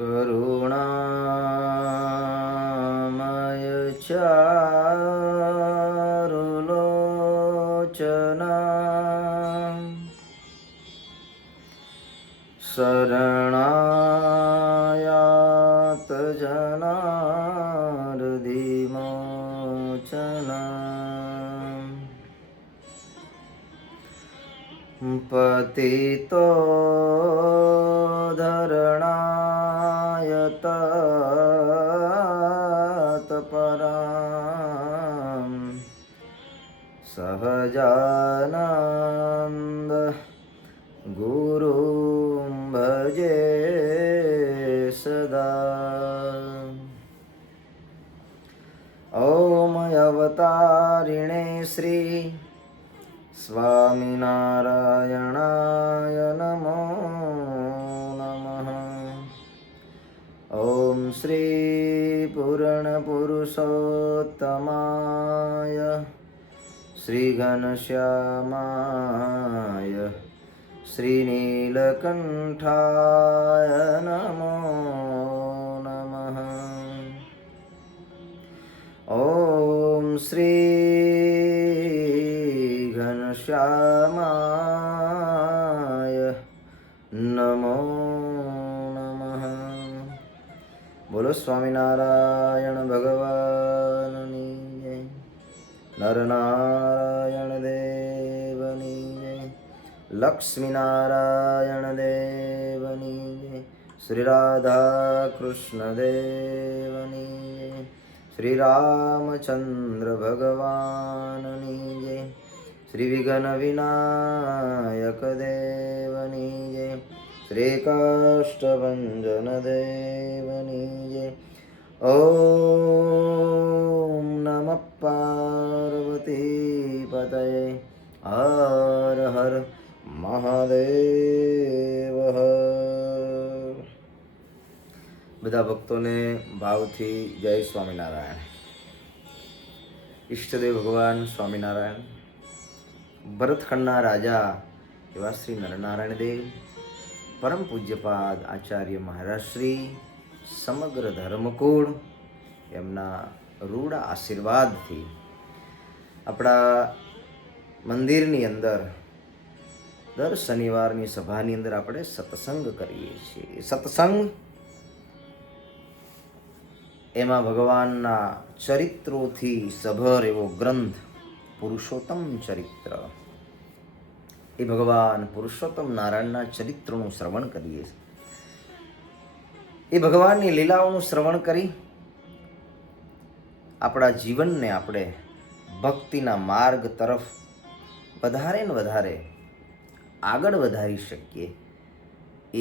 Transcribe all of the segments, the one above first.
કરુણામય ચારુલોચના શરણાયાત જનાર્દિમોચના પતિતો ધરણાય તત્પરામ સહજાનંદ ગુરું ભજે સદા. ઓમ અવતારિણે શ્રી સ્વામિનારાયણાય નમો નમઃ. ઓમ શ્રી પૂર્ણ પુરુષોત્તમાય શ્રી ઘનશ્યામાય શ્રી નીલકંઠાય નમો નમઃ. ઓમ શ્રી ઘનશ્યામાય નમો નમઃ. બોલો સ્વામિનારાયણ ભગવાનની જય. નરનારાયણ દેવની જય. લક્ષ્મીનારાયણ દેવની જય. શ્રી રાધા કૃષ્ણ દેવની જય. શ્રી રામચંદ્ર ભગવાનની જય. શ્રી વિઘ્ન વિનાયક દેવની જય. શ્રી કાષ્ટભંજન દેવની જય. ઓમ નમઃ પાર્વતી પતયે હર હર મહાદેવ. બધા ભક્તોને ભાવથી જય સ્વામિનારાયણ. ઈષ્ટદેવ ભગવાન સ્વામિનારાયણ, ભરતખંડના રાજા એવા શ્રી નરનારાયણ દેવ, પરમ પૂજ્યપાદ આચાર્ય મહારાજ શ્રી, સમગ્ર ધર્મકુળ એમના રૂડા આશીર્વાદથી આપણા મંદિરની અંદર દર શનિવારની સભાની અંદર આપણે સત્સંગ કરીએ છીએ. સત્સંગ એમાં ભગવાનના ચરિત્રોથી સભર એવો ગ્રંથ પુરુષોત્તમ ચરિત્ર, એ ભગવાન પુરુષોત્તમ નારાયણના ચરિત્રનું શ્રવણ કરીએ. એ ભગવાનની લીલાઓનું શ્રવણ કરી આપણા જીવનને આપણે ભક્તિના માર્ગ તરફ વધારે ને વધારે આગળ વધારી શકીએ,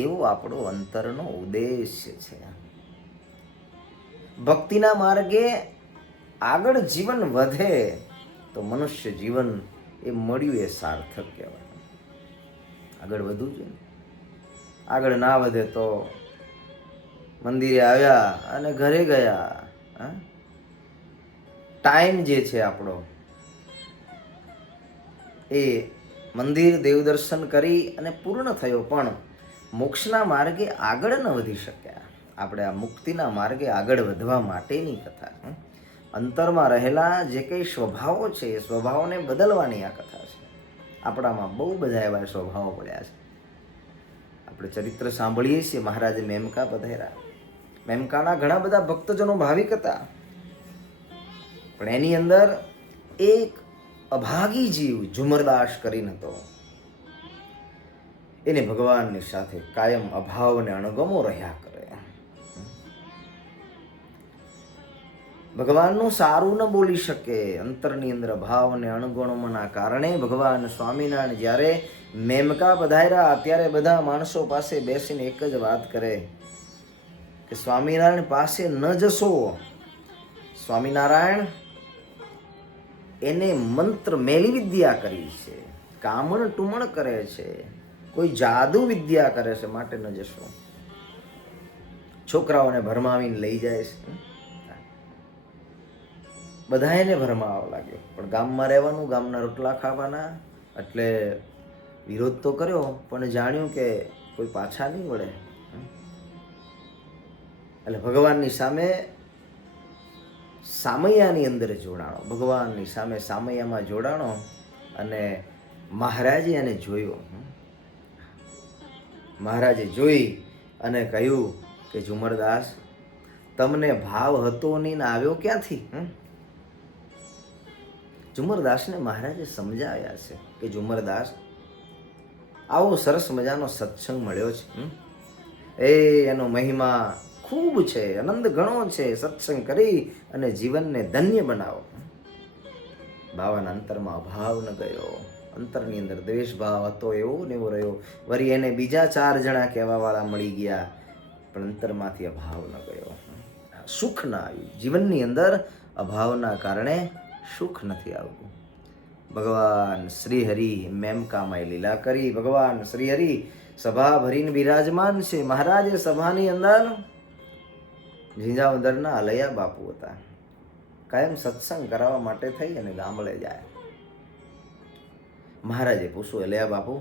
એવો આપણો અંતરનો ઉદ્દેશ્ય છે. ભક્તિના માર્ગે આગળ જીવન વધે તો મનુષ્ય જીવન એ મળ્યું એ સાર્થક કહેવાય. આગળ વધવું જોઈએ. આગળ ના વધે તો મંદિરે આવ્યા અને ઘરે ગયા. ટાઈમ જે છે આપણો એ મંદિર દેવદર્શન કરી અને પૂર્ણ થયો, પણ મોક્ષના માર્ગે આગળ ન વધી શક્યા. આપણે આ મુક્તિના માર્ગે આગળ વધવા માટેની કથા, અંતરમાં રહેલા જે કંઈ સ્વભાવો છે એ સ્વભાવોને બદલવાની આ કથા છે. આપણામાં બહુ બધા એવા સ્વભાવો પડ્યા છે. આપણે ચરિત્ર સાંભળીએ છીએ. મહારાજે મેમકા પધાર્યા. મેમકાના ઘણા બધા ભક્તજનો ભાવિક હતા, પણ એની અંદર એક અભાગી જીવ ઝુમરદાસ કરીને હતો. એને ભગવાનની સાથે કાયમ અભાવ અને અણગમો રહ્યા કરે. ભગવાનનું સારું ન બોલી શકે. અંતરની અંદર અભાવ અને અણગમોના કારણે ભગવાન સ્વામિનારાયણ જ્યારે મેમકા પધાર્યા ત્યારે બધા માણસો પાસે બેસીને એક જ વાત કરે કે સ્વામિનારાયણ પાસે ન જશો. સ્વામિનારાયણ એને મંત્ર મેલી વિદ્યા કરી છે, કામણ ટુમણ કરે છે, કોઈ જાદુ વિદ્યા કરે છે, માટે ન જશો. છોકરાઓને ભરમાવીને લઈ જાય છે. બધા એને ભરમાવા લાગ્યો, પણ ગામમાં રહેવાનું, ગામના રોટલા ખાવાના, એટલે વિરોધ તો કર્યો, પણ જાણ્યું કે કોઈ પાછા નહીં વળે. એટલે ભગવાનની સામે સામૈયાની અંદર જોડાણો, ભગવાનની સામે સામૈયામાં જોડાણો. અને મહારાજે એને જોયો. મહારાજે જોઈ અને કહ્યું કે ઝુમરદાસ, તમને ભાવ હતો નહીં ને આવ્યો ક્યાંથી? ઝુમરદાસને મહારાજે સમજાવ્યા છે કે ઝુમરદાસ, આવો સરસ મજાનો સત્સંગ મળ્યો છે, એનો મહિમા ખૂબ છે, આનંદ ઘણો છે. સત્સંગ કરી અને જીવનને ધન્ય બનાવો. બાવાના અંતરમાં અભાવ ન ગયો, અંતરની અંદર દ્વેષ ભાવ હતો એવો ને એવો રહ્યો. વળી એને બીજા 4 જણા કહેવા વાળા મળી ગયા, પણ અંતરમાંથી અભાવ ન ગયો. સુખ ના આવ્યું જીવનની અંદર. અભાવના કારણે સુખ નથી આવતું. ભગવાન શ્રી હરિ મેમકામાં લીલા કરી. ભગવાન શ્રી હરિ સભા ભરીને બિરાજમાન છે. મહારાજે સભાની અંદર ઝીંઝાવદરના અલૈયા બાપુ હતા. કાયમ સત્સંગ કરાવવા માટે થઈ અને ગામડે જાય. મહારાજે પૂછ્યું, અલૈયા બાપુ,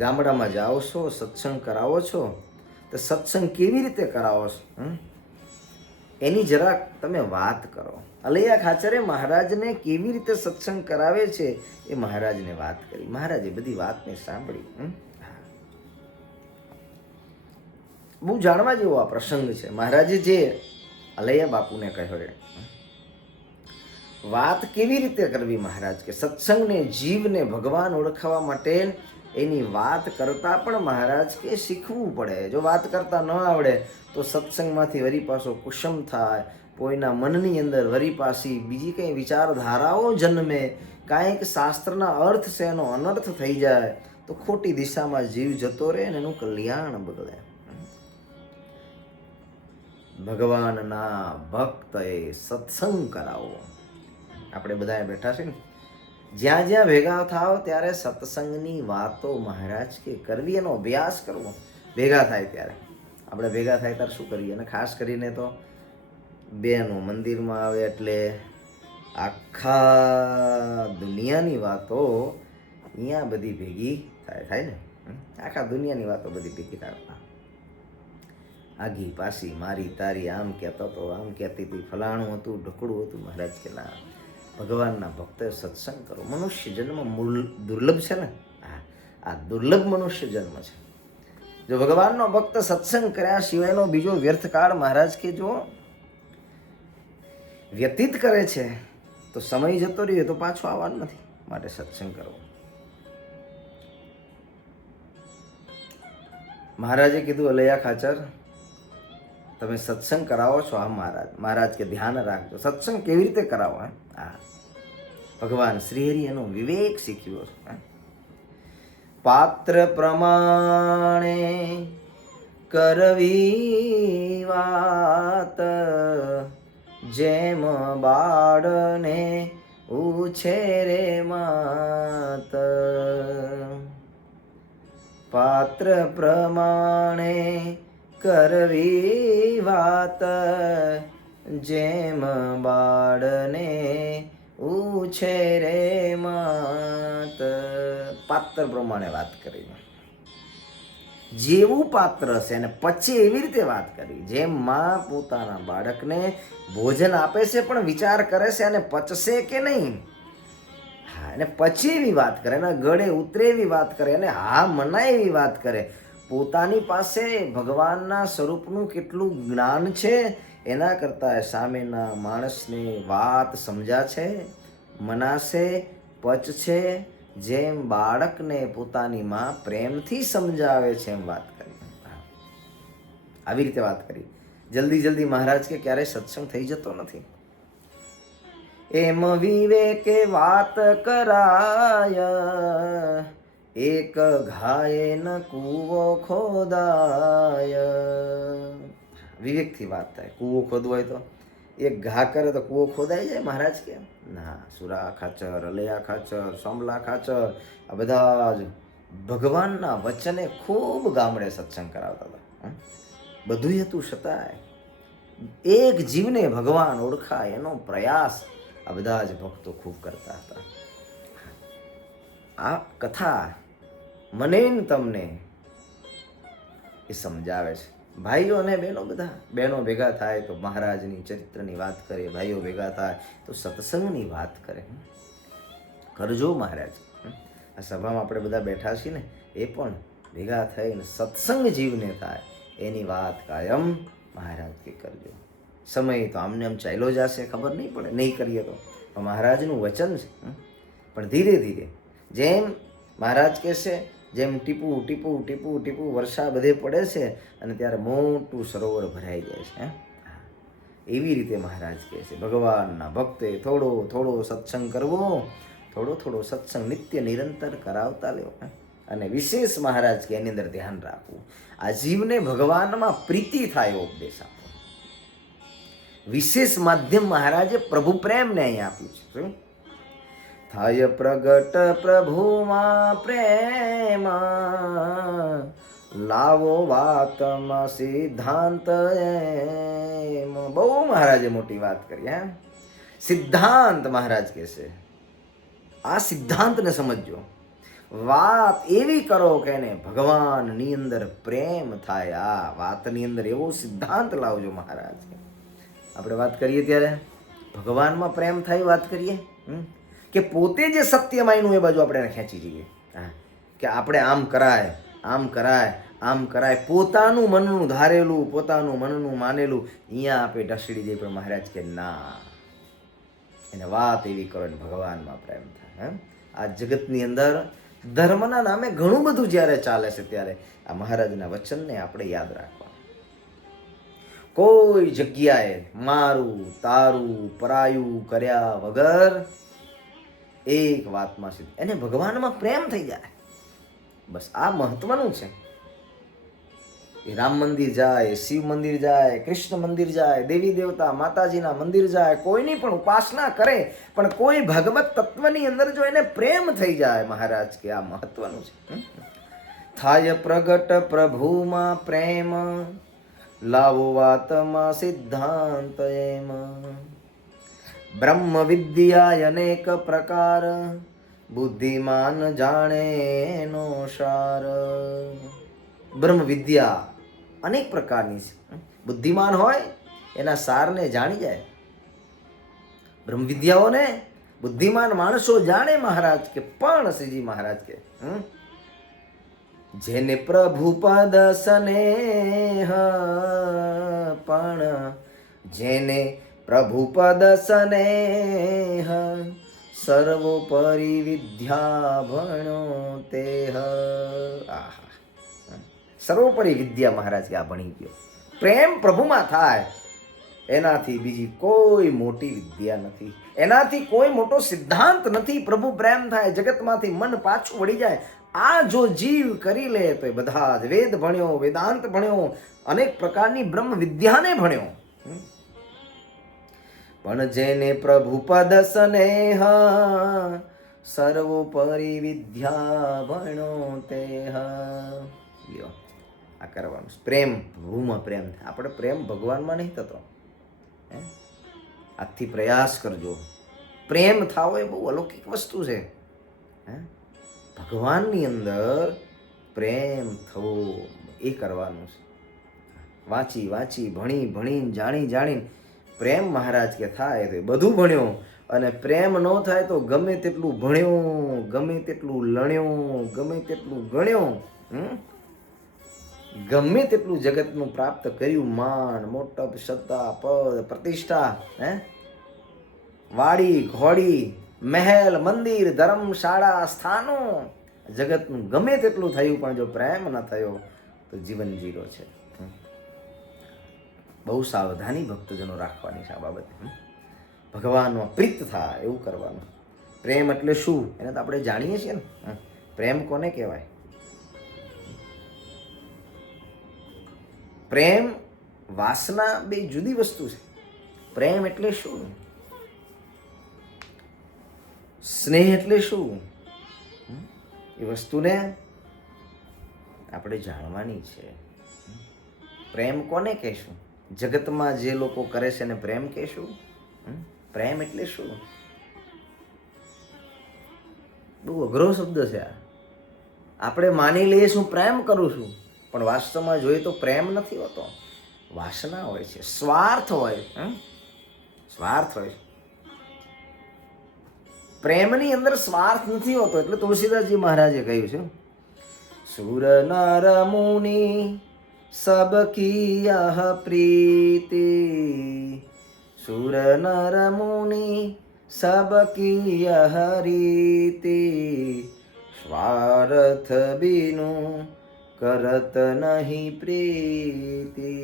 ગામડામાં જાઓ છો, સત્સંગ કરાવો છો, તો સત્સંગ કેવી રીતે કરાવો છો? એની જરાક તમે વાત કરો. અલૈયા ખાચરે મહારાજને કેવી રીતે સત્સંગ કરાવે છે એ મહારાજને વાત કરી. મહારાજે બધી વાતને સાંભળી. બહુ જાણવા જેવો આ પ્રસંગ છે. મહારાજે જે અલૈયા બાપુને કહ્યો, વાત કેવી રીતે કરવી મહારાજ, કે સત્સંગને જીવને ભગવાન ઓળખાવા માટે એની વાત કરતા પણ મહારાજ કે શીખવું પડે. જો વાત કરતા ન આવડે તો સત્સંગમાંથી વરી પાછો કુસમ થાય, કોઈના મનની અંદર વરી પાછી બીજી કંઈ વિચારધારાઓ જન્મે, કાંઈક શાસ્ત્રના અર્થ છે એનો અનર્થ થઈ જાય, તો ખોટી દિશામાં જીવ જતો રહે અને એનું કલ્યાણ બગડે. ભગવાનના ભક્તએ સત્સંગ કરાવો. આપણે બધા બેઠા છે ને, જ્યાં જ્યાં ભેગા થાવ ત્યારે સત્સંગની વાતો મહારાજ કે કરવી, એનો અભ્યાસ કરવો. ભેગા થાય ત્યારે આપણે ભેગા થાય ત્યારે શું કરીએ? અને ખાસ કરીને તો બેનો મંદિરમાં આવે એટલે આખા દુનિયાની વાતો અહીંયા બધી ભેગી થાય ને. આખા દુનિયાની વાતો બધી ભેગી થાય. આગી પાછી મારી તારી, આમ કહેતો તો, આમ કહેતી હતી, ફલાણું હતું, ઢોકળું હતું. મહારાજ કે ના, ભગવાનના ભક્તોએ સત્સંગ કરો. મનુષ્ય જન્મ દુર્લભ છે ને, આ દુર્લભ મનુષ્ય જન્મ છે. જો ભગવાનનો ભક્ત સત્સંગ કર્યા સિવાયનો બીજો વ્યર્થ કાળ મહારાજ કે જો વ્યતીત કરે છે તો સમય જતો રહ્યો તો પાછો આવવાનો નથી. માટે સત્સંગ કરવો. મહારાજે કીધું, અલૈયા ખાચર, તમે સત્સંગ કરાવો છો? હા મહારાજ. મહારાજ કે ધ્યાન રાખજો. સત્સંગ કેવી રીતે કરાવો? ભગવાન શ્રીહરિ એનો વિવેક શીખ્યો છે. પાત્ર પ્રમાણે કરવી વાત, જેમ બાળને ઉછેરે માત. પાત્ર પ્રમાણે કરવી વાત, જેમ બાળને ઉછેરે માત. પાત્ર પ્રમાણે વાત કરી. જેવું પાત્ર છે અને પછી એવી રીતે વાત કરી. જેમ માં પોતાના બાળકને ભોજન આપે છે પણ વિચાર કરે છે અને પચશે કે નહીં, અને પછી એવી વાત કરે, એના ગળે ઉતરે એવી વાત કરે, અને હા મનાય એવી વાત કરે. પોતાની પાસે ભગવાનના સ્વરૂપનું કેટલું જ્ઞાન છે એના કરતાં સામેના માણસને વાત સમજાશે, મનાશે, પચશે. જેમ બાળકને પોતાની માં પ્રેમથી સમજાવે છે એમ વાત કરી. આવી રીતે વાત કરી. જલ્દી જલ્દી મહારાજ કે ક્યારેય સત્સંગ થઈ જતો નથી. એમ વિવેકે વાત કરાય, એક ઘાયે ન કૂવો ખોદાય. વિવેકથી વાત થાય. કૂવો ખોદવો હોય તો એક ઘા કરે તો કૂવો ખોદાઈ જાય? મહારાજ કે ના. સુરા ખાચર, અલૈયા ખાચર, સોમલા ખાચર, આ બધા જ ભગવાનના વચને ખૂબ ગામડે સત્સંગ કરાવતા હતા. બધું હતું છતાંય એક જીવને ભગવાન ઓળખાય એનો પ્રયાસ આ બધા જ ભક્તો ખૂબ કરતા હતા. આ કથા મને ને તમને એ સમજાવે છે ભાઈઓ અને બહેનો બધા બહેનો ભેગા થાય તો મહારાજની ચરિત્રની વાત કરે, ભાઈઓ ભેગા થાય તો સત્સંગની વાત કરે. કરજો મહારાજ. આ સભામાં આપણે બધા બેઠા છીએ ને, એ પણ ભેગા થઈને સત્સંગ જીવને થાય એની વાત કાયમ મહારાજ કે કરજો. સમય તો આમને આમ ચાલ્યો જશે, ખબર નહીં પડે નહીં કરીએ તો, પણ મહારાજનું વચન છે. પણ ધીરે ધીરે જેમ મહારાજ કહેશે, જેમ ટીપું ટીપું ટીપું ટીપું વર્ષા બધે પડે છે અને ત્યારે મોટું સરોવર ભરાઈ જાય છે, એવી રીતે મહારાજ કહે છે ભગવાનના ભક્તે થોડો થોડો સત્સંગ કરવો, થોડો થોડો સત્સંગ નિત્ય નિરંતર કરાવતા લેવો. અને વિશેષ મહારાજ કે એની અંદર ધ્યાન રાખવું, આ જીવને ભગવાનમાં પ્રીતિ થાય ઉપદેશ આપો. વિશેષ માધ્યમ મહારાજે પ્રભુ પ્રેમને અહીંયા આપ્યું છે. થાય પ્રગટ પ્રભુમાં પ્રેમ, લાવો વાતમાં સિદ્ધાંત. બહુ મહારાજે મોટી વાત કરી. સિદ્ધાંત મહારાજ કહે છે, આ સિદ્ધાંતને સમજો, વાત એવી કરો કે એને ભગવાનની અંદર પ્રેમ થાય. આ વાતની અંદર એવો સિદ્ધાંત લાવજો મહારાજ. આપણે વાત કરીએ ત્યારે ભગવાનમાં પ્રેમ થાય વાત કરીએ, કે પોતે જે સત્ય માન્યું એ બાજુ આપણે એને ખેંચી જઈએ. કે આપણે આમ કરાય, આમ કરાય, આમ કરાય, પોતાનું મનનું ધારેલું, પોતાનું મનનું માનેલું અહીંયા આપણે ઢસડી જઈએ. પણ મહારાજ કે ના, એને વાત એવી કરો ને ભગવાનમાં પ્રેમ થાય. આ જગતની અંદર ધર્મના નામે ઘણું બધું જ્યારે ચાલે છે ત્યારે આ મહારાજના વચનને આપણે યાદ રાખવા. કોઈ જગ્યાએ મારું તારું પરાયું કર્યા વગર એક વાતમાં સિદ્ધ, એને ભગવાનમાં પ્રેમ થઈ જાય. બસ આ મહત્વનું છે. એ રામ મંદિર જાય, શિવ મંદિર જાય, કૃષ્ણ મંદિર જાય, દેવી દેવતા માતાજીના મંદિર જાય, કોઈની પણ ઉપાસના કરે, પણ કોઈ ભગવત તત્વની અંદર જો એને પ્રેમ થઈ જાય, મહારાજ કે આ મહત્વનું છે. થાય પ્રગટ પ્રભુમાં પ્રેમ, લાવો વાતમાં સિદ્ધાંત. એમ બ્રહ્મ વિદ્યા અનેક પ્રકાર, બુદ્ધિમાન જાણે નો સાર. બ્રહ્મ વિદ્યા અનેક પ્રકારની છે. બુદ્ધિમાન હોય એના સારને જાણી જાય. બ્રહ્મ વિદ્યાઓને બુદ્ધિમાન માણસો જાણે મહારાજ કે. પણ શ્રીજી મહારાજ કે જેને પ્રભુ પદ સ્નેહ, પણ જેને પ્રભુ પદ સ્નેહ, સર્વોપરી વિદ્યા ભણો તે. સર્વોપરી વિદ્યા મહારાજ કે આ ભણી ગયો. પ્રેમ પ્રભુમાં થાય એનાથી બીજી કોઈ મોટી વિદ્યા નથી, એનાથી કોઈ મોટો સિદ્ધાંત નથી. પ્રભુ પ્રેમ થાય, જગતમાંથી મન પાછું વળી જાય. આ જો જીવ કરી લે તો એ બધા જ વેદ ભણ્યો, વેદાંત ભણ્યો, અનેક પ્રકારની બ્રહ્મ વિદ્યાને ભણ્યો. પણ જેને પ્રભુ પદ સ્નેહ, સર્વોપરી વિદ્યા ભણો તે. લ્યો આ કરવાનું પ્રેમ, પ્રભુમાં પ્રેમ થાય. આપણે પ્રેમ ભગવાનમાં નહીં થતો. આજથી પ્રયાસ કરજો. પ્રેમ થાવો એ બહુ અલૌકિક વસ્તુ છે. ભગવાનની અંદર પ્રેમ થવો એ કરવાનું છે. વાંચી વાંચી, ભણી ભણીને, જાણી જાણીને પ્રેમ મહારાજ કે થાય તો બધું ભણ્યો. અને પ્રેમ ન થાય તો ગમે તેટલું ભણ્યો, ગમે તેટલું લણ્યો, ગમે તેટલું ગણ્યો, ગમે તેટલું જગતનું પ્રાપ્ત કર્યું, માન મોટપ સત્તા પદ પ્રતિષ્ઠા, વાડી ઘોડી, મહેલ મંદિર ધર્મશાળા સ્થાનો, જગતનું ગમે તેટલું થયું, પણ જો પ્રેમ ન થયો તો જીવન જીરો છે. બહુ સાવધાની ભક્તજનો રાખવાની છે આ બાબતે. ભગવાનમાં પ્રીત થાય એવું કરવાનું. પ્રેમ એટલે શું એને તો આપણે જાણીએ છીએ ને. પ્રેમ કોને કહેવાય? પ્રેમ વાસના બે જુદી વસ્તુ છે. પ્રેમ એટલે શું? સ્નેહ એટલે શું? એ વસ્તુને આપણે જાણવાની છે. પ્રેમ કોને કહેશું? જગતમાં જે લોકો કરે છે એને પ્રેમ કહેશું? પ્રેમ એટલે શું? બહુ અઘરો શબ્દ છે આ. આપણે માની લઈએ શું પ્રેમ કરું છું, પણ વાસ્તવમાં જોઈએ તો પ્રેમ નથી હોતો, વાસના હોય છે, સ્વાર્થ હોય. સ્વાર્થ હોય. પ્રેમની અંદર સ્વાર્થ નથી હોતો. એટલે તુલસીદાસજી મહારાજે કહ્યું છે, સુર નર મુનિ સબ કી પ્રીતિ, સુર નર મુનિ સબ કી રીતિ, સ્વાર્થ બીનુ કરત નહીં પ્રીતિ.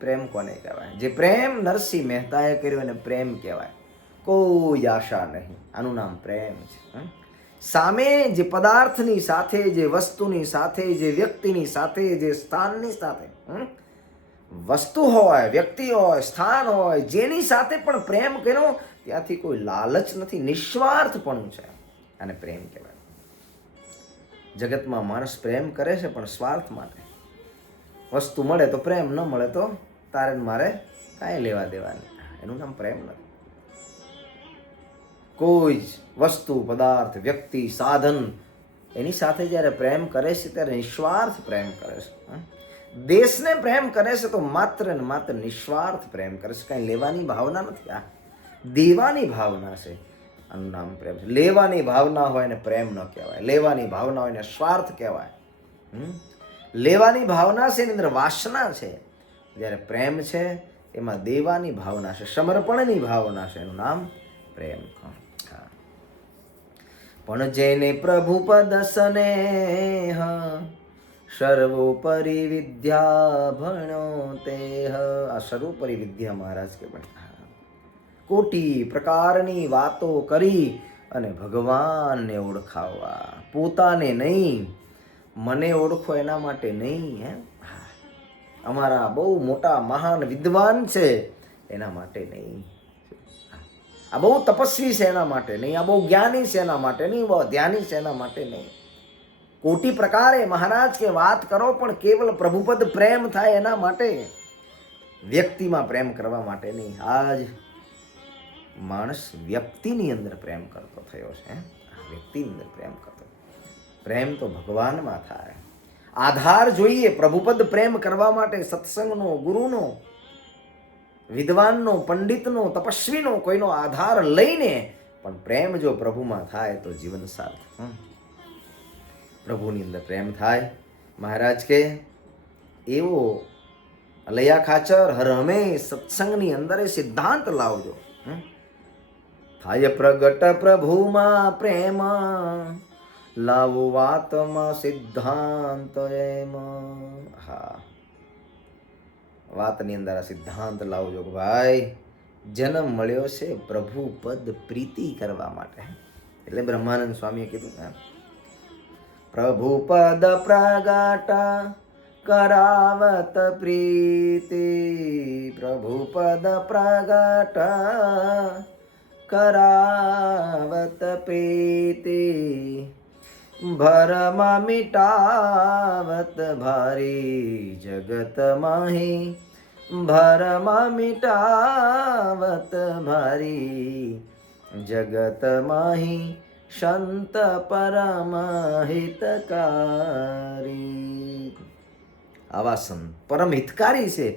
પ્રેમ કોને કહેવાય? જે પ્રેમ નરસિંહ મહેતાએ કર્યો એને પ્રેમ કહેવાય. કોઈ આશા નહીં, આનું નામ પ્રેમ છે. સામે જે પદાર્થની સાથે, જે વસ્તુની સાથે, જે વ્યક્તિની સાથે, જે સ્થાનની સાથે, વસ્તુ હોય, વ્યક્તિ હોય, સ્થાન હોય, જેની સાથે પણ પ્રેમ કર્યો ત્યાંથી કોઈ લાલચ નથી, નિસ્વાર્થપણું છે, આને પ્રેમ કહેવાય. જગતમાં માણસ પ્રેમ કરે છે પણ સ્વાર્થ માટે. વસ્તુ મળે તો પ્રેમ, ન મળે તો તારે મારે કાંઈ લેવા દેવાની, એનું નામ પ્રેમ નથી. કોઈ જ વસ્તુ, પદાર્થ, વ્યક્તિ, સાધન એની સાથે જ્યારે પ્રેમ કરે છે ત્યારે નિસ્વાર્થ પ્રેમ કરે છે. દેશને પ્રેમ કરે છે તો માત્ર ને માત્ર નિસ્વાર્થ પ્રેમ કરે છે. કાંઈ લેવાની ભાવના નથી, આ દેવાની ભાવના છે. આનું નામ પ્રેમ છે. લેવાની ભાવના હોય ને પ્રેમ ન કહેવાય, લેવાની ભાવના હોય ને સ્વાર્થ કહેવાય. લેવાની ભાવના છે એની અંદર વાસના છે, જ્યારે પ્રેમ છે એમાં દેવાની ભાવના છે, સમર્પણની ભાવના છે, એનું નામ પ્રેમ. પણ જેને પ્રભુ પદ સ્નેહ, સર્વોપરી વિદ્યા ભણ્યો તે. આ સર્વોપરી વિદ્યા મહારાજ કે ભણ્યા. કોટી પ્રકારની વાતો કરી અને ભગવાનને ઓળખાવવા, પોતાને નહીં, મને ઓળખો એના માટે નહીં. અમારા બહુ મોટા મહાન વિદ્વાન છે એના માટે નહીં, આ બહુ તપસ્વી છે એના માટે નહીં, આ બહુ જ્ઞાની છે એના માટે નહીં, બહુ ધ્યાની છે એના માટે નહીં. કોટી પ્રકારે મહારાજ કે વાત કરો પણ કેવલ પ્રભુપદ પ્રેમ થાય એના માટે, વ્યક્તિમાં પ્રેમ કરવા માટે નહીં. આજ માણસ વ્યક્તિની અંદર પ્રેમ કરતો થયો છે. વ્યક્તિની અંદર પ્રેમ કરતો. પ્રેમ તો ભગવાનમાં થાય. આધાર જોઈએ પ્રભુપદ પ્રેમ કરવા માટે, સત્સંગનો, ગુરુનો, વિદ્વાનનો, પંડિતનો, તપસ્વીનો કોઈનો આધાર લઈને પણ પ્રેમ જો પ્રભુમાં થાય તો જીવન સાર્થક. પ્રભુની અંદર પ્રેમ થાય. મહારાજ કે એવો અલૈયા ખાચર હર હંમેશ સત્સંગની અંદર એ સિદ્ધાંત લાવજો. થાય પ્રગટ પ્રભુમાં પ્રેમ, લાવો વાતમાં સિદ્ધાંત એમ. હા, વાતની અંદર આ સિદ્ધાંત લાવજો કે ભાઈ જન્મ મળ્યો છે પ્રભુ પદ પ્રીતિ કરવા માટે. એટલે બ્રહ્માનંદ સ્વામીએ કીધું, પ્રભુ પદ પ્રગટ કરાવત પ્રીતિ, પ્રભુ પદ પ્રગટ કરાવત પ્રીતિ, ભરમાં મિટાવત ભારી જગત માહી, ભરમાં મિટાવત ભારી જગત માહી, સંત પરમ હિતકારી. આવા સંત પરમ હિતકારી છે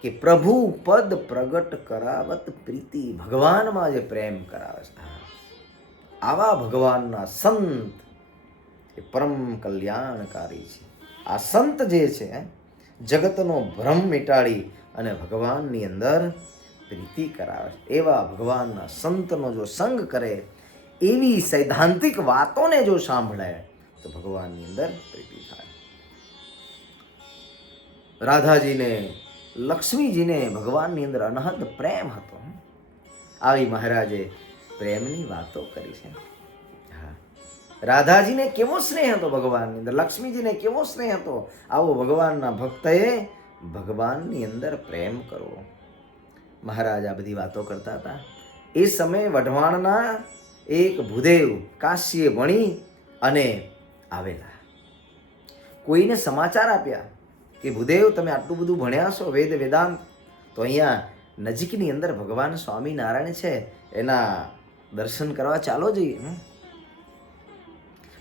કે પ્રભુ પદ પ્રગટ કરાવત પ્રીતિ, ભગવાનમાં જે પ્રેમ કરાવે છે. આવા ભગવાનના સંત એ પરમ કલ્યાણકારી છે. આ સંત જે છે જગતનો ભ્રમ મિટાડી અને ભગવાનની અંદર પ્રીતિ કરાવે છે. એવા ભગવાનના સંતનો જો સંગ કરે, એવી સૈદ્ધાંતિક વાતોને જો સાંભળે તો ભગવાનની અંદર પ્રીતિ થાય. રાધાજીને, લક્ષ્મીજીને ભગવાનની અંદર અનહદ પ્રેમ હતો. આવી મહારાજે પ્રેમની વાતો કરી છે. રાધાજીને કેવો સ્નેહ હતો ભગવાનની અંદર, લક્ષ્મીજીને કેવો સ્નેહ હતો. આવો ભગવાનના ભક્તએ ભગવાનની અંદર પ્રેમ કરવો. મહારાજ આ બધી વાતો કરતા હતા. એ સમયે વઢવાણના એક ભૂદેવ કાશીએ ભણી અને આવેલા. કોઈને સમાચાર આપ્યા કે ભૂદેવ તમે આટલું બધું ભણ્યા છો વેદ વેદાંત, તો અહીંયા નજીકની અંદર ભગવાન સ્વામિનારાયણ છે, એના દર્શન કરવા ચાલો જઈએ.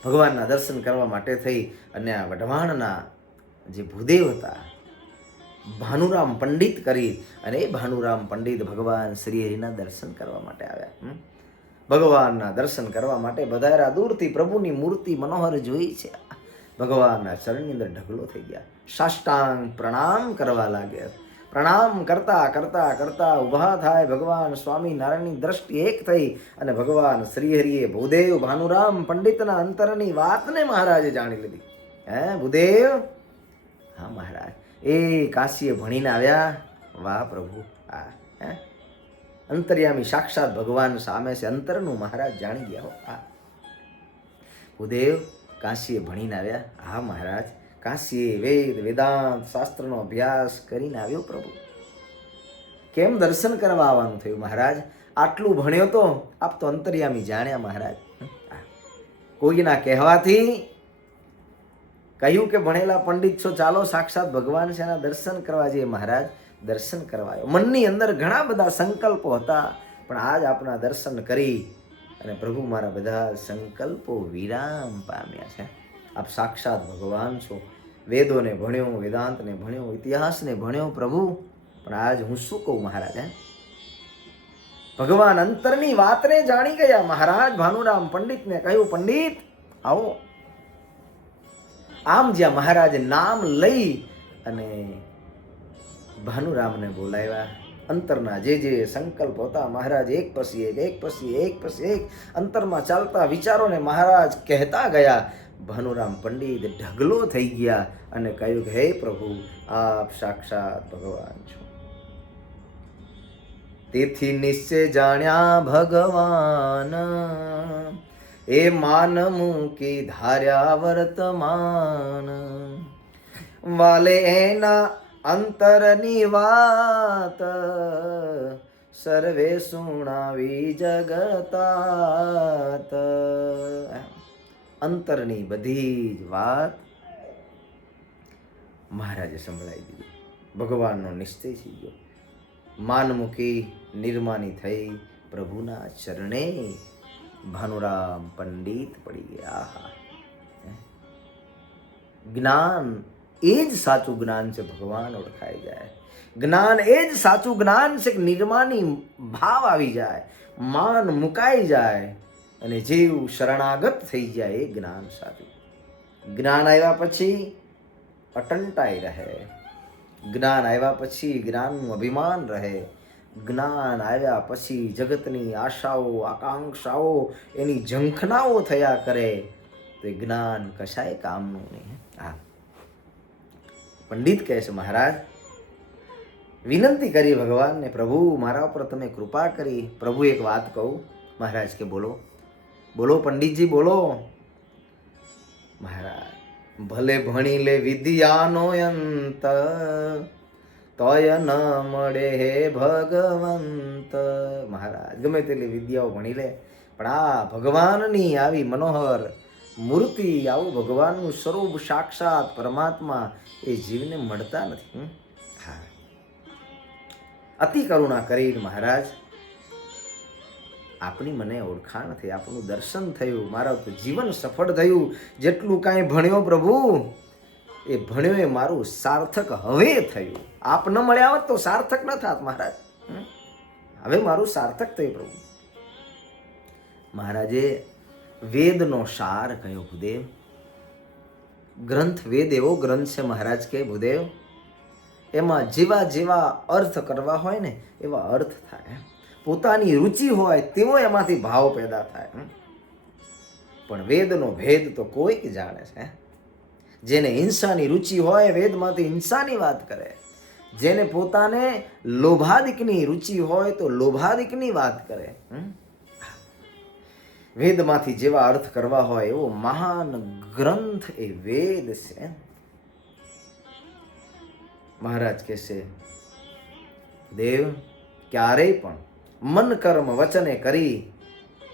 ભગવાનના દર્શન કરવા માટે થઈ અને આ વઢવાણના જે ભૂદેવ હતા ભાનુરામ પંડિત કરી, અને એ ભાનુરામ પંડિત ભગવાન શ્રીહરિના દર્શન કરવા માટે આવ્યા. ભગવાનના દર્શન કરવા માટે બધારા દૂરથી પ્રભુની મૂર્તિ મનોહર જોઈ છે. ભગવાનના ચરણની અંદર ઢગલો થઈ ગયા, સાષ્ટાંગ પ્રણામ કરવા લાગ્યા. પ્રણામ કરતા કરતા કરતા ઊભા થાય ભગવાન સ્વામિનારાયણની દ્રષ્ટિ એક થઈ અને ભગવાન શ્રીહરિએ ભૂદેવ ભાનુરામ પંડિતના અંતરની વાતને મહારાજે જાણી લીધી. ભૂદેવ, હા મહારાજ, એ કાશીએ ભણીને આવ્યા. વાહ પ્રભુ, હા અંતર્યામી સાક્ષાત ભગવાન સામે છે, અંતરનું મહારાજ જાણી ગયા. હા ભૂદેવ, કાશીએ ભણીને આવ્યા? હા મહારાજ, કાશીએ વેદ વેદાંત શાસ્ત્રનો અભ્યાસ કરીને આવ્યો. પ્રભુ, કેમ દર્શન કરવા આવવાનું થયું મહારાજ? આટલું ભણ્યો તો આપ તો અંતર્યામી જાણ્યા મહારાજ. કોઈના કહેવાથી કહ્યું કે ભણેલા પંડિત છો, ચાલો સાક્ષાત ભગવાન છે એના દર્શન કરવા જઈએ. મહારાજ, દર્શન કરવા આવ્યો. મનની અંદર ઘણા બધા સંકલ્પો હતા, પણ આજ આપના દર્શન કરી અને પ્રભુ મારા બધા સંકલ્પો વિરામ પામ્યા છે. આપ સાક્ષાત ભગવાન છો. વેદોને ભણ્યો, વેદાંતને ભણ્યો, ઇતિહાસને ભણ્યો પ્રભુ, પણ આજ હું શું કહું મહારાજ? ભગવાન અંતરની વાતને જાણી ગયા. મહારાજ ભાનુરામ પંડિતને કહ્યું, પંડિત આવો. આમ જ્યાં મહારાજે નામ લઈ અને ભાનુરામને બોલાવ્યા. અંતરના જે જે સંકલ્પ હતા મહારાજ એક પછી એક, એક પછી એક પછી એક અંતરમાં ચાલતા વિચારોને મહારાજ કહેતા ગયા. ભાનુરામ પંડિત ઢગલો થઈ ગયા અને કહ્યું કે હે પ્રભુ, આપ સાક્ષાત ભગવાન છો. તેથી નિશ્ચય જાણ્યા ભગવાન, એ માન મૂકી ધાર્યા વર્તમાન. વાલે એના અંતરની વાત સર્વે સુણાવી જગતાત. અંતરની બધી જ વાત મહારાજે સંભળાવી દીધી. ભગવાનનો નિશ્ચય થઈ ગયો. માનમુખી નિર્માની થઈ પ્રભુના ચરણે ભાનુરામ પંડિત પડી ગયા. જ્ઞાન એ જ સાચું જ્ઞાન છે, ભગવાન ઓળખાઈ જાય. જ્ઞાન એ જ સાચું જ્ઞાન છે કે નિર્માની ભાવ આવી જાય, માન મુકાઈ જાય અને જીવ શરણાગત થઈ જાય. એ જ્ઞાન સાચું. જ્ઞાન આવ્યા પછી અટંટાઈ રહે. જ્ઞાન આવ્યા પછી જ્ઞાનનું અભિમાન રહે. જ્ઞાન આવ્યા પછી જગતની આશાઓ આકાંક્ષાઓ એની ઝંખનાઓ થયા કરે તો એ જ્ઞાન કશાય કામનું નહીં. હા, પંડિત કહે છે, મહારાજ વિનંતી કરી ભગવાનને, પ્રભુ મારા ઉપર તમે કૃપા કરી. પ્રભુ એક વાત કહું. મહારાજ કે બોલો બોલો પંડિતજી બોલો. મહારાજ, ભલે ભણી લે વિદ્યાનો અંત, તોય ન મળે હે ભગવંત. મહારાજ, ગમે તેટલી વિદ્યાઓ ભણી લે પણ આ ભગવાનની આવી મનોહર મૂર્તિ, આવું ભગવાનનું સ્વરૂપ સાક્ષાત પરમાત્મા એ જીવને મળતા નથી. હા, અતિ કરુણા કરી મહારાજ, આપની મને ઓળખાણ થઈ, આપનું દર્શન થયું, મારા તો જીવન સફળ થયું. જેટલું કાંઈ ભણ્યો પ્રભુ, એ ભણ્યો એ મારું સાર્થક હવે થયું. આપ ન મળ્યા હોત તો સાર્થક ન થાત મહારાજ. હવે મારું સાર્થક થયું પ્રભુ. મહારાજે વેદનો સાર કહ્યો. ભૂદેવ, ગ્રંથ વેદ એવો ગ્રંથ છે મહારાજ કે ભૂદેવ, એમાં જેવા જેવા અર્થ કરવા હોય ને એવા અર્થ થાય. પોતાની રુચિ હોય તેવો એમાંથી ભાવ પેદા થાય. પણ વેદનો ભેદ તો કોઈ જાણે છે. જેને હિંસાની રુચિ હોય વેદમાંથી હિંસાની વાત કરે. જેને પોતાને લોભાદિકની રુચિ હોય તો લોભાદિકની વાત કરે. વેદમાંથી જેવા અર્થ કરવા હોય એવો મહાન ગ્રંથ એ વેદ છે. મહારાજ કહેશે, દેવ ક્યારેય પણ મન કર્મ વચને કરી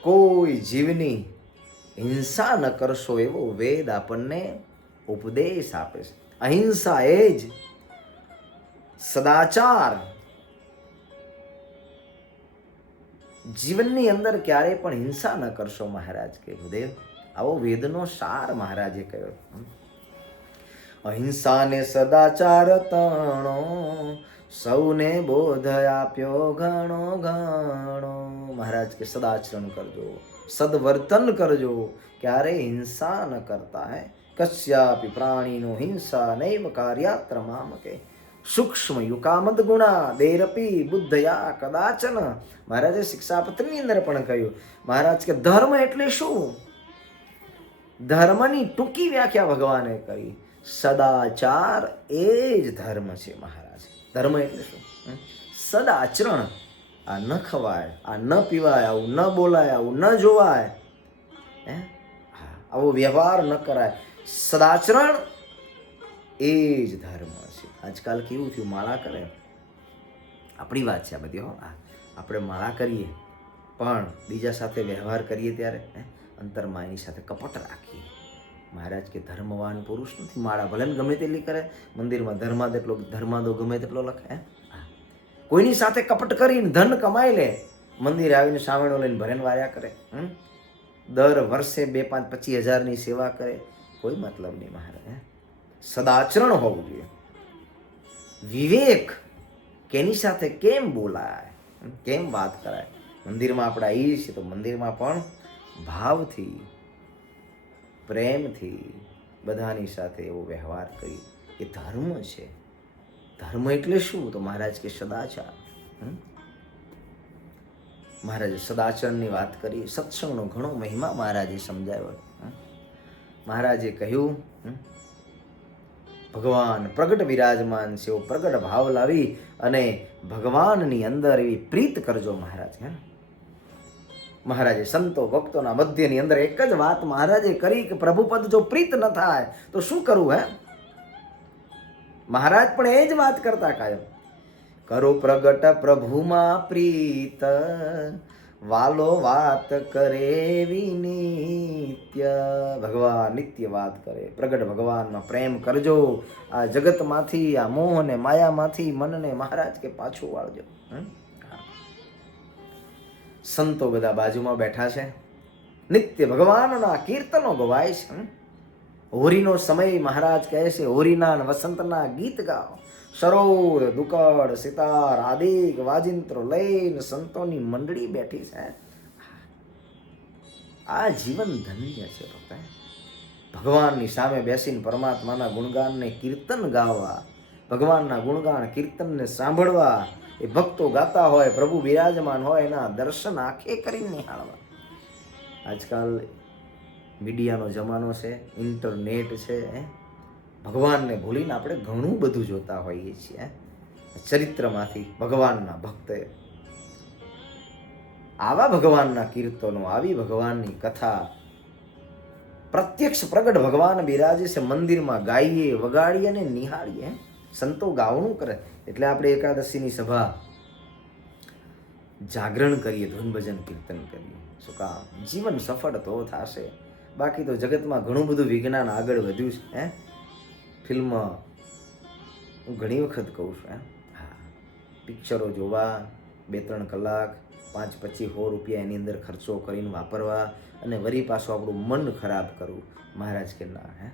કોઈ જીવની હિંસા ન કરશો એવો વેદ આપણને ઉપદેશ આપે છે. અહિંસા એ જ સદાચાર. જીવનની અંદર ક્યારેય પણ હિંસા ન કરશો મહારાજ કે ભૂદેવ. આવો વેદનો સાર મહારાજે કહ્યો. અહિંસા ને સદાચાર તણો, સૌને બોધ આપ્યો ઘણો ઘણો. મહારાજ કે સદાચરણ કરજો, સદવર્તન કરજો, ક્યારે હિંસા ન કરતા. હે કસ્યાપી પ્રાણીનો હિંસા નૈવ કાર્યાત્ર મામકે, સૂક્ષ્મ યુકામદ ગુણા દેરપી બુદ્ધયા કદાચન. મહારાજે શિક્ષાપત્રની અંદર પણ કહ્યું. મહારાજ કે ધર્મ એટલે શું? ધર્મની ટૂંકી વ્યાખ્યા ભગવાને કરી. સદાચાર એ જ ધર્મ છે. મહારાજ ધર્મ એટલે શું? સદાચરણ. આ ન ખવાય, આ ન પીવાય, આવું ન બોલાય, આવું ન જોવાય, આવો વ્યવહાર ન કરાય. સદાચરણ એ જ ધર્મ છે. આજકાલ કેવું થયું, માળા કરે, આપણી વાત છે આ બધી. આપણે માળા કરીએ પણ બીજા સાથે વ્યવહાર કરીએ ત્યારે અંતરમાં એની સાથે કપટ રાખીએ. મહારાજ કે ધર્મવાન પુરુષ નથી. માળા ભલે ગમે તેટલી કરે, મંદિરમાં ધર્માદો ગમે તેટલો લખે, કોઈની સાથે કપટ કરીને ધન કમાઈ લે, મંદિરે આવીને સામેણો લઈને ભરેને વાર્યા કરે, દર વર્ષે 2-5-25 હજારની સેવા કરે, કોઈ મતલબ નહીં. મહારાજ સદાચરણ હોવું જોઈએ. વિવેક, કેની સાથે કેમ બોલાય, કેમ વાત કરાય. મંદિરમાં આપણે આવીએ છીએ તો મંદિરમાં પણ ભાવથી, પ્રેમથી બધાની સાથે એવો વ્યવહાર કરી. એ ધર્મ છે. ધર્મ એટલે શું? તો મહારાજ કે સદાચાર. મહારાજે સદાચરણની વાત કરી. સત્સંગનો ઘણો મહિમા મહારાજે સમજાવ્યો. મહારાજે કહ્યું, ભગવાન પ્રગટ વિરાજમાન છે, એવો પ્રગટ ભાવ લાવી અને ભગવાનની અંદર એવી પ્રીત કરજો. મહારાજે સંતો ભક્તોના મધ્યની અંદર એક જ વાત મહારાજે કરી કે પ્રભુ પદ જો પ્રીત ન થાય તો શું કરવું? મહારાજ પણ એ જ વાત કરતા કાયમ. કરો પ્રગટ પ્રભુમાં પ્રીત, વાલો વાત કરે નિત્ય. ભગવાન નિત્ય વાત કરે. પ્રગટ ભગવાનમાં પ્રેમ કરજો. આ જગતમાંથી, આ મોહ ને માયામાંથી મનને મહારાજ કે પાછું વાળજો. સંતો બધા બાજુમાં બેઠા છે, નિત્ય ભગવાનના કીર્તનો ગવાય છે. હોરીનો સમય, મહારાજ કહે છે હોરીના વસંતના ગીત ગાઓ. સરોદ, દુકડ, સિતાર, આદિક વાજિંત્રો લઈને સંતોની મંડળી બેઠી છે. આ જીવન ધન્ય છે. ભગવાનની સામે બેસીને પરમાત્માના ગુણગાનને કીર્તન ગાવા, ભગવાનના ગુણગાન કીર્તનને સાંભળવા, એ ભક્તો ગાતા હોય, પ્રભુ બિરાજમાન હોય, એના દર્શન આંખે કરીને નિહાળવા. આજકાલ મીડિયાનો જમાનો છે, ઇન્ટરનેટ છે, ભગવાનને ભૂલીને આપણે ઘણું બધું જોતા હોઈએ છીએ. ચરિત્રમાંથી ભગવાનના ભક્તે આવા ભગવાનના કીર્તનો, આવી ભગવાનની કથા, પ્રત્યક્ષ પ્રગટ ભગવાન બિરાજે છે મંદિરમાં, ગાઈએ, વગાડીએ અને નિહાળીએ. સંતો ગાવણું કરે એટલે આપણે એકાદશીની સભા જાગરણ કરીએ, ધૂન ભજન કીર્તન કરીએ. શું કામ? જીવન સફળ તો થશે. બાકી તો જગતમાં ઘણું બધું વિજ્ઞાન આગળ વધ્યું છે. ફિલ્મ હું ઘણી વખત કહું છું, પિક્ચરો જોવા 2-3 કલાક 5-25 રૂપિયા એની અંદર ખર્ચો કરીને વાપરવા અને વરી પાછું આપણું મન ખરાબ કરવું. મહારાજ કે ના,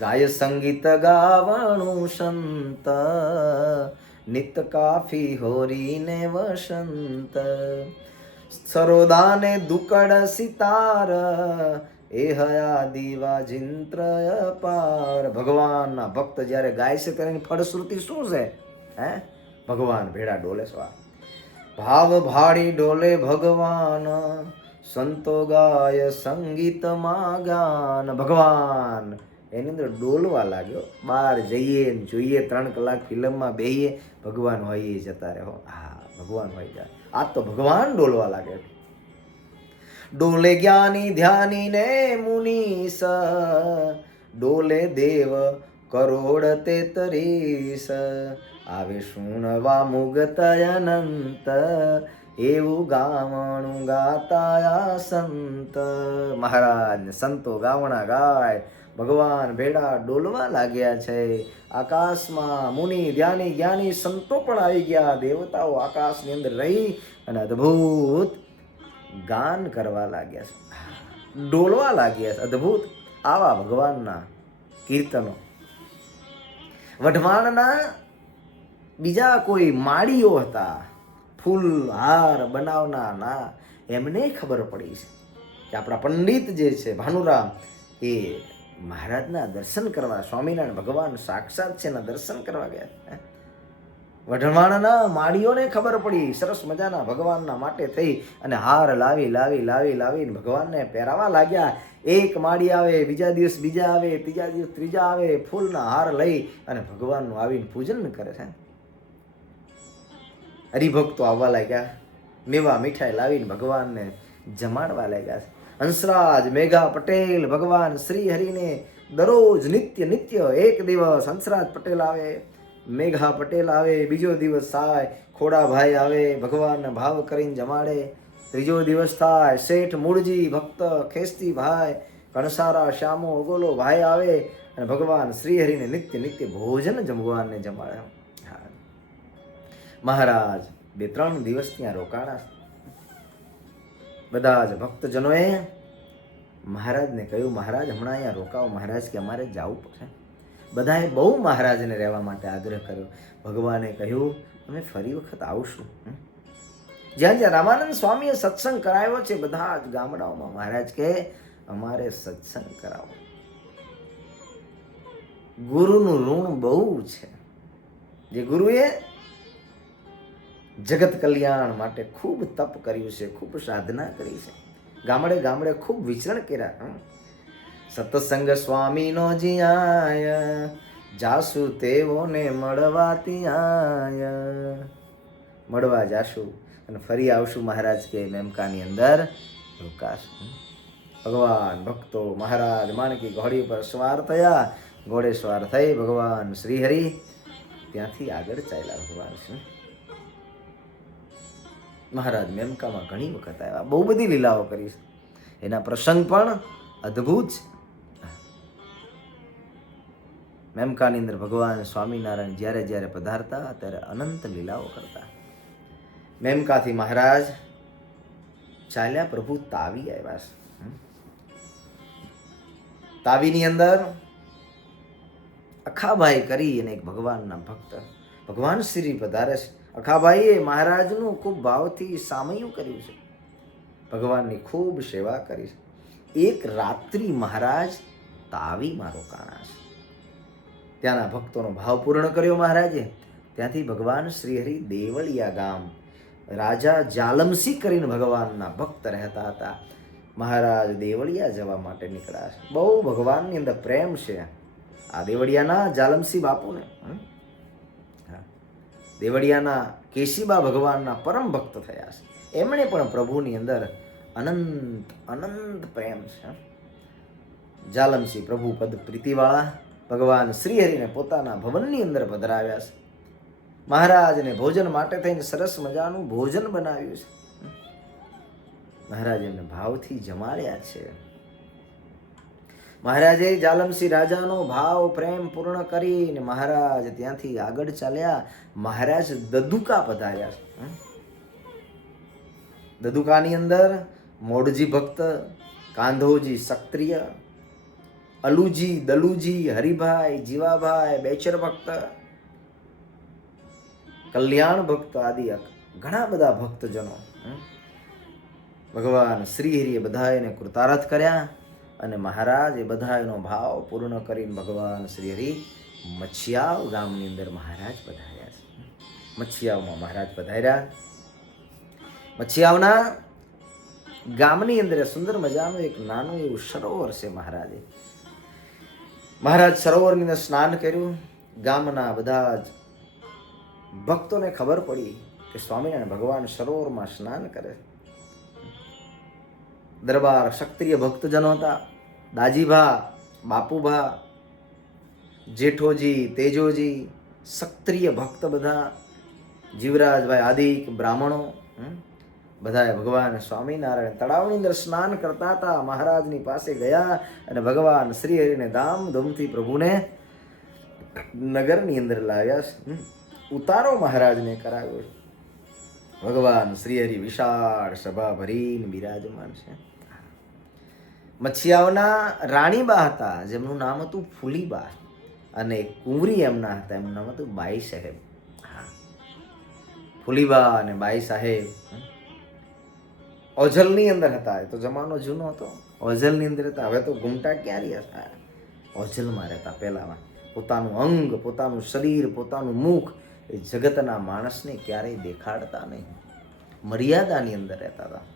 ગાય સંગીત ગાવણું સંત, નિત કાફી હોરીને વસંત. સરોદાને દુકડ સિતાર, એ હયા દીવા જિંત્રય પાર. ભગવાનના ભક્ત જ્યારે ગાય છે ત્યારે એની ફળશ્રુતિ શું છે? ભગવાન ભેડા ડોલે. ભાવ ભાડી ડોલે ભગવાન, સંતો ગાય સંગીતમાં ગાન. ભગવાન એની અંદર ડોલવા લાગ્યો. બહાર જઈએ જોઈએ, 3 કલાક ફિલ્મમાં બેહીએ, ભગવાન હોય જતા રહે. ભગવાન હોય જાય. આ તો ભગવાન ડોલવા લાગે. ડોલે જ્ઞાની ધ્યાની ને મુનીસ, ડોલે દેવ કરોડ 33. આવે સુણવા મુગત અનંત, એવું ગાવણું ગાતાયા સંત. મહારાજ સંતો ગાવણા ગાય, ભગવાન ભેડા ડોલવા લાગ્યા છે. આકાશમાં મુનિ ધ્યાની જ્ઞાની સંતો પણ આવી ગયા. દેવતાઓ આકાશની અંદર રહી અને અદ્ભુત ગાન કરવા લાગ્યા છે. ડોલવા લાગ્યા છે. અદ્ભુત આવા ભગવાનના કીર્તનો. વઢવાણના બીજા કોઈ માળીઓ હતા, ફૂલ હાર બનાવના ના, એમને ખબર પડી છે કે આપણા પંડિત જે છે ભાનુરામ એ મહારાજના દર્શન કરવા, સ્વામિનારાયણ ભગવાન સાક્ષાત છે એના દર્શન કરવા ગયા. વઢવાણના માળીઓને ખબર પડી, સરસ મજાના ભગવાનના માટે થઈ અને હાર લાવીને ભગવાનને પહેરાવા લાગ્યા. એક માળી આવે, બીજા દિવસ બીજા આવે, ત્રીજા દિવસ ત્રીજા આવે, ફૂલના હાર લઈ અને ભગવાનનું આવીને પૂજન કરે છે. હરિભક્તો આવવા લાગ્યા, મેવા મીઠાઈ લાવીને ભગવાનને જમાડવા લાગ્યા. હંસરાજ મેઘા પટેલ ભગવાન શ્રી હરિને દરરોજ નિત્ય એક દિવસ હંસરાજ પટેલ આવે, મેઘા પટેલ આવે, બીજો દિવસ થાય ખોડાભાઈ આવે, ભગવાનને ભાવ કરીને જમાડે. ત્રીજો દિવસ થાય શેઠ મૂળજી ભક્ત ખેસ્તીભાઈ કણસારા શ્યામો ઓગોલો ભાઈ આવે અને ભગવાન શ્રી હરિને નિત્ય ભોજન ભગવાનને જમાડે. મહારાજ 2-3 દિવસ ત્યાં રોકાણા. બધા જ ભક્તજનોએ મહારાજને કહ્યું, મહારાજ હમણાં અહીંયા રોકાવો. મહારાજ કે અમારે જવું પડશે. બધાએ બહુ મહારાજને રહેવા માટે આગ્રહ કર્યો. ભગવાને કહ્યું અમે ફરી વખત આવશું. જ્યાં જ્યાં રામાનંદ સ્વામીએ સત્સંગ કરાવ્યો છે બધા જ ગામડાઓમાં મહારાજ કે અમારે સત્સંગ કરાવો. ગુરુનું ઋણ બહુ છે. જે ગુરુએ જગત કલ્યાણ માટે ખૂબ તપ કર્યું છે, ખૂબ સાધના કરી છે, ગામડે ખૂબ વિચરણ કર્યા. સત્સંગ સ્વામીનો જીયાય જાસુ તેઓને મળવા ત્યાં મળવા જાશું અને ફરી આવશું. મહારાજ કે મેમકાની અંદર રોકાશું. ભગવાન ભક્તો મહારાજ માણકી ઘોડી પર સવાર થયા. ઘોડે સવાર થઈ ભગવાન શ્રી હરિ ત્યાંથી આગળ ચાલ્યા. ભગવાન શ્રી મહારાજ મેમકામાં ઘણી વખત આવ્યા, બહુ બધી લીલાઓ કરી. એના પ્રસંગ પણ અદ્ભુત છે. મેમકાની અંદર ભગવાન સ્વામિનારાયણ જ્યારે જ્યારે પધારતા ત્યારે અનંત લીલાઓ કરતા. મેમકાથી મહારાજ ચાલ્યા પ્રભુ તાવી આવ્યા છે. તાવીની અંદર અખાભાઈ કરી અને એક ભગવાનના ભક્ત ભગવાન શ્રી પધારે છે. અખાભાઈએ મહારાજનું ખૂબ ભાવથી સામયું કર્યું છે, ભગવાનની ખૂબ સેવા કરી છે. એક રાત્રિ મહારાજ તાવીમાં રોકાણા છે. ત્યાંના ભક્તોનો ભાવ પૂર્ણ કર્યો મહારાજે. ત્યાંથી ભગવાન શ્રી હરિ દેવળિયા ગામ રાજા જાલમસી કરીને ભગવાનના ભક્ત રહેતા હતા. મહારાજ દેવળિયા જવા માટે નીકળ્યા છે. બહુ ભગવાનની અંદર પ્રેમ છે આ દેવળિયાના જાલમસી બાપુને. દેવળિયાના કેશીબા ભગવાનના પરમ ભક્ત થયા છે. એમણે પણ પ્રભુની અંદર અનંત પ્રેમ છે. જાલમસી પ્રભુ પદ પ્રીતિવાળા ભગવાન શ્રી હરિને પોતાના ભવનની અંદર પધરાવ્યા છે. મહારાજને ભોજન માટે થઈને સરસ મજાનું ભોજન બનાવ્યું છે. મહારાજ એમને ભાવથી જમાડ્યા છે. મહારાજે જાલમસી રાજાનો ભાવ પ્રેમ પૂર્ણ કરીને મહારાજ ત્યાંથી આગળ ચાલ્યા. મહારાજ દદુકા પધાર્યા છે. દદુકાની અંદર મોડજી ભક્ત, કાંધોજી સક્રિય, અલુજી, દલુજી, હરિભાઈ, જીવાભાઈ, બેચર ભક્ત, કલ્યાણ ભક્ત આદિ ઘણા બધા ભક્તજનો ભગવાન શ્રી હરિએ બધાને કૃતાર્થ કર્યા અને મહારાજ એ બધાનો ભાવ પૂર્ણ કરીને ભગવાન શ્રી હરિ મચ્છિયાવ ગામની અંદર મહારાજ પધાર્યા છે. મચ્છિયાવમાં મહારાજ પધાર્યા. મચ્છિયાવના ગામની અંદર સુંદર મજાનું એક નાનું એવું સરોવર છે. મહારાજ સરોવરની અંદર સ્નાન કર્યું. ગામના બધા જ ભક્તોને ખબર પડી કે સ્વામિનારાયણ ભગવાન સરોવરમાં સ્નાન કરે. દરબાર ક્ષત્રિય ભક્તજનો હતા. દાજીભા, બાપુભા, જેઠોજી, તેજોજી, ક્ષત્રિય ભક્ત બધા, જીવરાજભાઈ આદિક બ્રાહ્મણો બધાએ ભગવાન સ્વામિનારાયણ તળાવની અંદર સ્નાન કરતા હતા. મહારાજની પાસે ગયા અને ભગવાન શ્રી હરિને ધામધૂમથી પ્રભુને નગરની અંદર લાવ્યા. ઉતારો મહારાજને કરાવ્યો. ભગવાન શ્રી હરિ વિશાળ સભા ભરીને બિરાજમાન છે. મચ્છિયાઓના રાણીબા હતા, જેમનું નામ હતું ફૂલીબા, અને કુંવરી એમના હતા, એમનું નામ હતું બાઈ સાહેબ. હા, ફૂલીબા અને બાઈ સાહેબ ઓઝલની અંદર હતા. એ તો જમાનો જૂનો હતો, ઓઝલની અંદર હતા. હવે તો ઘૂમટા ક્યાં રહ્યા હતા, ઓઝલમાં રહેતા. પહેલામાં પોતાનું અંગ, પોતાનું શરીર, પોતાનું મુખ એ જગતના માણસને ક્યારેય દેખાડતા નહીં, મર્યાદાની અંદર રહેતા હતા.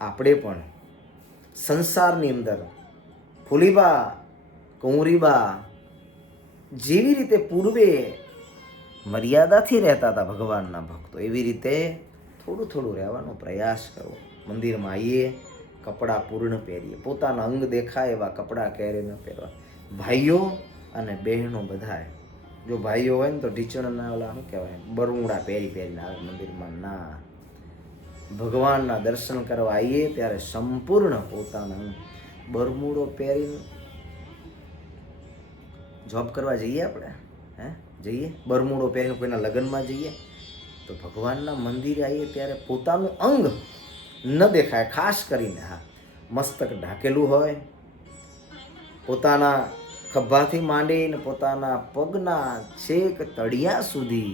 આપણે પણ સંસારની અંદર ફૂલીબા, કુંવરીબા જેવી રીતે પૂર્વે મર્યાદાથી રહેતા હતા ભગવાનના ભક્તો, એવી રીતે થોડું થોડું રહેવાનો પ્રયાસ કરો. મંદિરમાં આવીએ, કપડાં પૂર્ણ પહેરીએ, પોતાના અંગ દેખાય એવા કપડાં ક્યારેય ન પહેરવા. ભાઈઓ અને બહેનો બધાએ, જો ભાઈઓ હોય ને તો ઢીચણના ઓલા શું કહેવાય, બરમુડા પહેરીને આવે મંદિરમાં. ના, ભગવાનના દર્શન કરવા આવીએ ત્યારે સંપૂર્ણ પોતાના બરમુડો પહેરીને જોબ કરવા જઈએ આપણે, જઈએ બરમુડો પહેરીને કોઈના લગ્નમાં જઈએ તો ભગવાનના મંદિરે આવીએ ત્યારે પોતાનું અંગ ન દેખાય, ખાસ કરીને. હા, મસ્તક ઢાંકેલું હોય, પોતાના ખભાથી માંડીને પોતાના પગના છેક તળિયા સુધી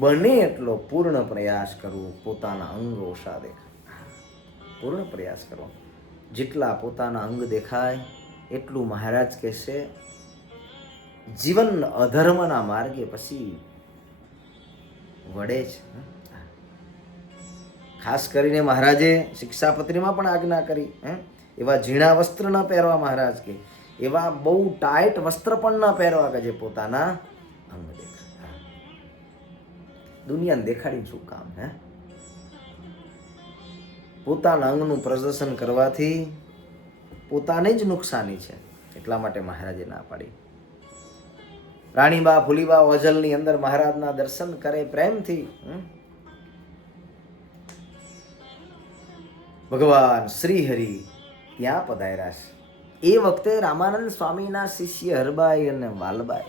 બને એટલો પૂર્ણ પ્રયાસ કરવો, પોતાના અંગ ઓછા દેખાય, પૂર્ણ પ્રયાસ કરવો. જેટલા પોતાના અંગ દેખાય એટલું મહારાજ કહેશે જીવન અધર્મના માર્ગે પછી વળે છે. ખાસ કરીને મહારાજે શિક્ષાપત્રીમાં પણ આજ્ઞા કરી, એવા ઝીણા વસ્ત્ર ન પહેરવા મહારાજ કે, એવા બહુ ટાઈટ વસ્ત્ર પણ ન પહેરવા કે જે પોતાના અંગ દેખાય. દુનિયાને દેખાડીને શું કામ? પોતાના અંગનું પ્રદર્શન કરવાથી પોતાને જ નુકસાની છે, એટલા માટે મહારાજે ના પાડી. રાણીબા, ફૂલીબા ઓઝલની અંદર મહારાજના દર્શન કરે પ્રેમથી. ભગવાન શ્રી હરિ ત્યાં પધાર્યા છે. એ વખતે રામાનંદ સ્વામીના શિષ્ય હરબાઈ અને વાલબાઈ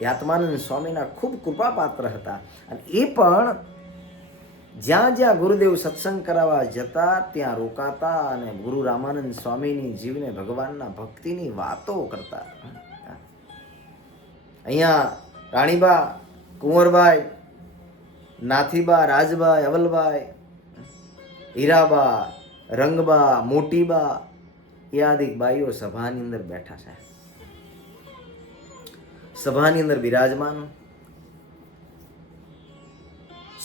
એ આત્માનંદ સ્વામીના ખૂબ કૃપાપાત્ર હતા. અને એ પણ જ્યાં જ્યાં ગુરુદેવ સત્સંગ કરાવવા જતા ત્યાં રોકાતા અને ગુરુ રામાનંદ સ્વામીની જીવને ભગવાનના ભક્તિની વાતો કરતા. અહીંયા રાણીબા, કુંવરબાઈ, નાથીબા, રાજબાઈ, અવલબાઈ, હીરાબા, રંગબા, મોટીબા એ આદિક બાઈઓ સભાની અંદર બેઠા છે, સભાની અંદર બિરાજમાન.